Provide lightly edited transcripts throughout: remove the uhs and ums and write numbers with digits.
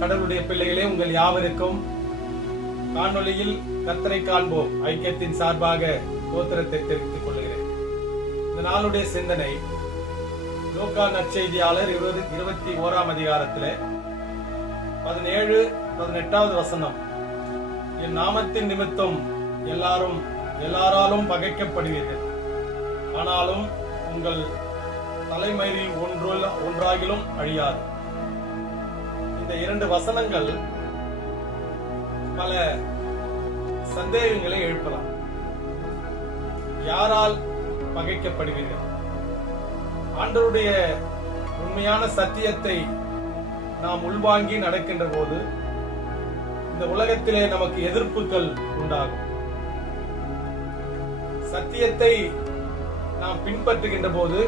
கடவுளுடைய பிள்ளைகளே, உங்கள் யாவருக்கும் காணொளியில் கர்த்தரை காண்போம் ஐக்கியத்தின் சார்பாக கோத்திரத்தை தெரிவித்துக் கொள்கிறேன். இந்த நாளுடைய சிந்தனை லூக்கா நற்செய்தியாளர் 21ஆம் அதிகாரத்திலே 17-18வது வசனம். என் நாமத்தின் நிமித்தம் எல்லாராலும் பகைக்கப்படுவீர்கள், ஆனாலும் உங்கள் தலைமயிரில் ஒன்றாகிலும் அழியாது. இந்த 2 வசனங்கள் பல சந்தேகங்களை எழுப்பலாம். யாரால் பகைக்கப்படுவீர்கள்? ஆண்டவருடைய உண்மையான சத்தியத்தை நாம் உள்வாங்கி நடக்கின்ற போது இந்த உலகத்திலே நமக்கு எதிர்ப்புகள் உண்டாகும். சத்தியத்தை நாம் பின்பற்றுகின்ற போது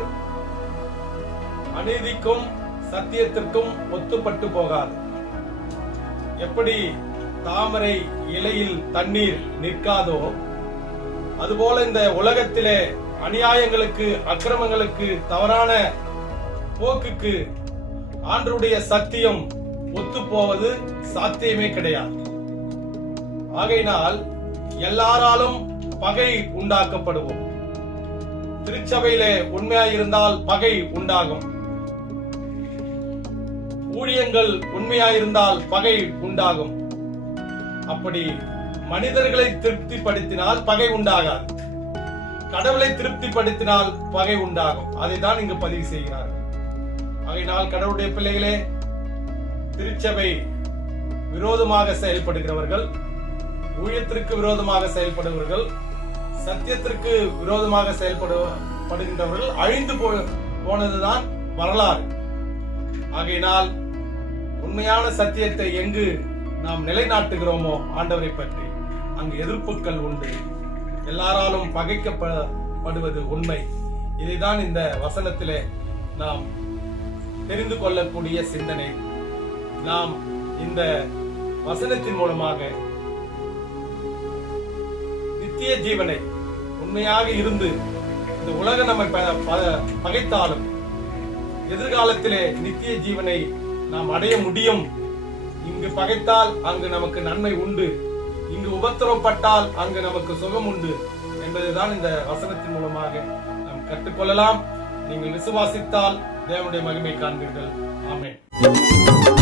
அநீதிக்கும் சத்தியத்திற்கும் ஒத்துப்பட்டு போகாது. எப்படி தாமரை இலையில் தண்ணீர் நிற்காதோ அதுபோல இந்த உலகத்திலே அநியாயங்களுக்கு, அக்கிரமங்களுக்கு, தவறான போக்குக்கு ஆண்டவருடைய சத்தியம் ஒத்துப்போவது சாத்தியமே கிடையாது. ஆகையினால் எல்லாராலும் பகை உண்டாக்கப்படுவோம். திருச்சபையிலே உண்மையாயிருந்தால் பகை உண்டாகும். ஊழியங்கள் உண்மையாயிருந்தால் பகை உண்டாகும். அப்படி மனிதர்களை திருப்திப்படுத்தினால் பகை உண்டாகாது. கடவுளை திருப்திப்படுத்தினால் பகை உண்டாகும். அதைதான் இங்கு பதிவு செய்கிறார்கள். ஆகையினால் கடவுளுடைய பிள்ளைகளே, திருச்சபை விரோதமாக செயல்படுகிறவர்கள், ஊழியத்திற்கு விரோதமாக செயல்படுகிறவர்கள், சத்தியத்திற்கு விரோதமாக செயல்படுகின்றவர்கள் அழிந்து போனதுதான் வரலாறு. ஆகையினால் உண்மையான சத்தியத்தை எங்கு நாம் நிலைநாட்டுகிறோமோ ஆண்டவரை பற்றி, அங்கு எதிர்ப்புகள் உண்டு. எல்லாராலும் பகைக்கப்படுவது உண்மை. இதைதான் இந்த வசனத்திலே நாம் தெரிந்து கொள்ளக்கூடிய சிந்தனை. நாம் இந்த வசனத்தின் மூலமாக நித்திய ஜீவனை உண்மையாக இருந்து இந்த உலகம் நம்மை பகைத்தாலும் எதிர்காலத்திலே நித்திய ஜீவனை நாம் அடைய முடியும். இங்கு பகைத்தால் அங்கு நமக்கு நன்மை உண்டு, இங்கு உபத்திரவப்பட்டால் அங்கு நமக்கு சுகம் உண்டு என்பதுதான் இந்த வசனத்தின் மூலமாக நாம் கற்றுக்கொள்ளலாம். நீங்கள் விசுவாசித்தால் தேவனுடைய மகிமை காண்பீர்கள். ஆமென்.